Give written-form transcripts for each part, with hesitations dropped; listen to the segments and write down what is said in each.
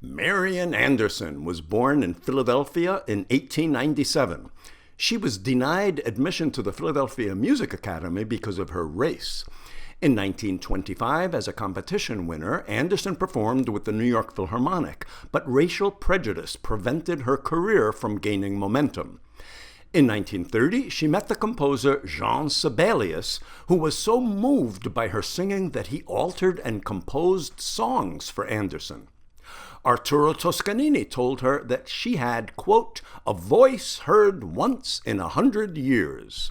Marian Anderson was born in Philadelphia in 1897. She was denied admission to the Philadelphia Music Academy because of her race. In 1925, as a competition winner, Anderson performed with the New York Philharmonic, but racial prejudice prevented her career from gaining momentum. In 1930, she met the composer Jean Sibelius, who was so moved by her singing that he altered and composed songs for Anderson. Arturo Toscanini told her that she had, quote, a voice heard once in 100 years.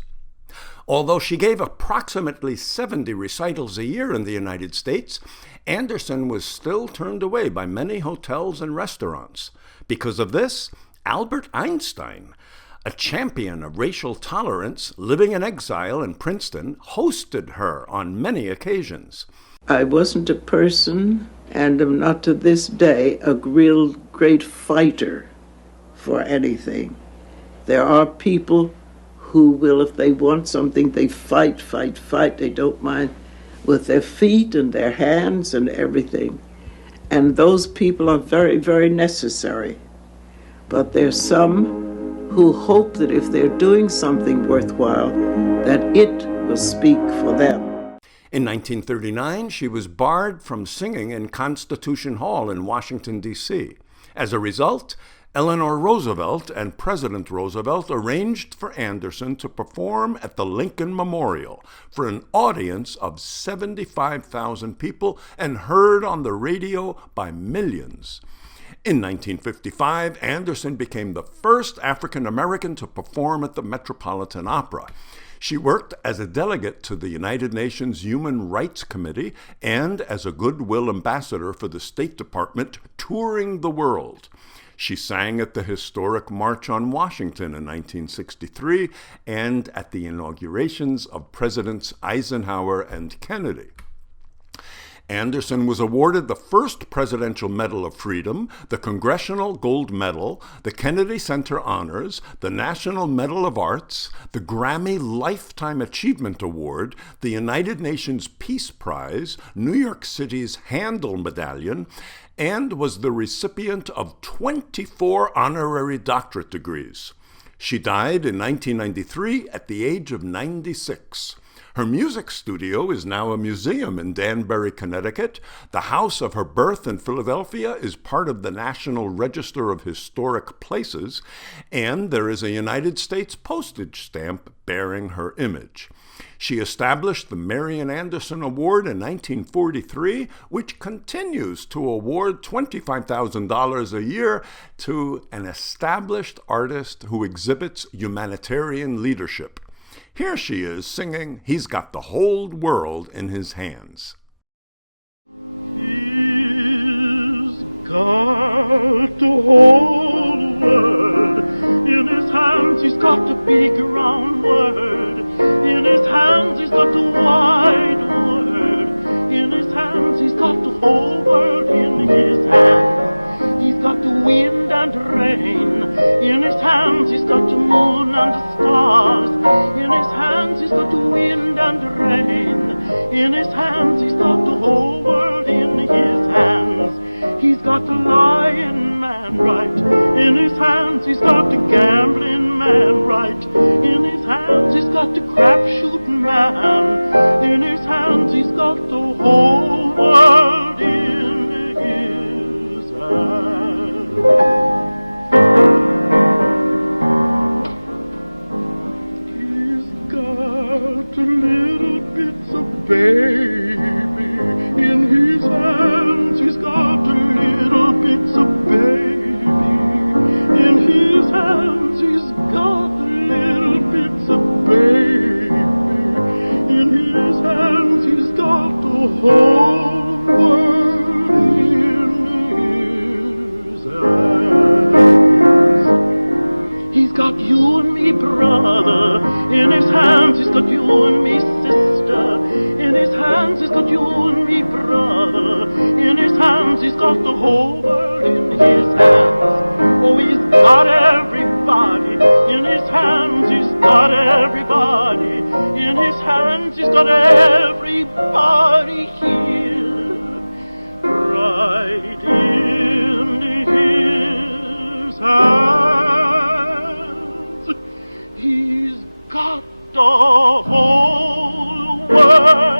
Although she gave approximately 70 recitals a year in the United States, Anderson was still turned away by many hotels and restaurants. Because of this, Albert Einstein, a champion of racial tolerance living in exile in Princeton, hosted her on many occasions. I wasn't a person, and am not to this day, a real great fighter for anything. There are people who will, if they want something, they fight. They don't mind with their feet and their hands and everything. And those people are very, very necessary. But there's some who hope that if they're doing something worthwhile, that it will speak for them. In 1939, she was barred from singing in Constitution Hall in Washington, D.C. As a result, Eleanor Roosevelt and President Roosevelt arranged for Anderson to perform at the Lincoln Memorial for an audience of 75,000 people and heard on the radio by millions. In 1955, Anderson became the first African American to perform at the Metropolitan Opera. She worked as a delegate to the United Nations Human Rights Committee and as a goodwill ambassador for the State Department touring the world. She sang at the historic March on Washington in 1963 and at the inaugurations of Presidents Eisenhower and Kennedy. Anderson was awarded the first Presidential Medal of Freedom, the Congressional Gold Medal, the Kennedy Center Honors, the National Medal of Arts, the Grammy Lifetime Achievement Award, the United Nations Peace Prize, New York City's Handel Medallion, and was the recipient of 24 honorary doctorate degrees. She died in 1993 at the age of 96. Her music studio is now a museum in Danbury, Connecticut. The house of her birth in Philadelphia is part of the National Register of Historic Places, and there is a United States postage stamp bearing her image. She established the Marian Anderson Award in 1943, which continues to award $25,000 a year to an established artist who exhibits humanitarian leadership. Here she is singing He's Got the Whole World in His Hands. He's got the whole world in his hands. He's got the big round word in his hands. He's got the wide word in his hands. He's got the whole world in his hands. He's got the wind and rain in his hands. He's got the moon and the stars in his hands. He's got the wind and the rain in his hands. He's got the whole world in his hands. He's got the lion man right in his hands. He's got the gambling man right in his hands. He's got the crap shooting man in his hands. He's got the whole world in his hands. He's got little bits of baby in his hands. He's got little bits of baby in his hands. He's got little bits of baby in his hands. He's got the whole world in his hands. He's got you and me, brother, in his hands. He's got you and me, sister, in his hands. He's got you and me, brother, in his hands. He's got the whole world in his hands. Oh, he's got everybody in his hands. He's got everybody in his hands. He's got everybody here, right in got the whole world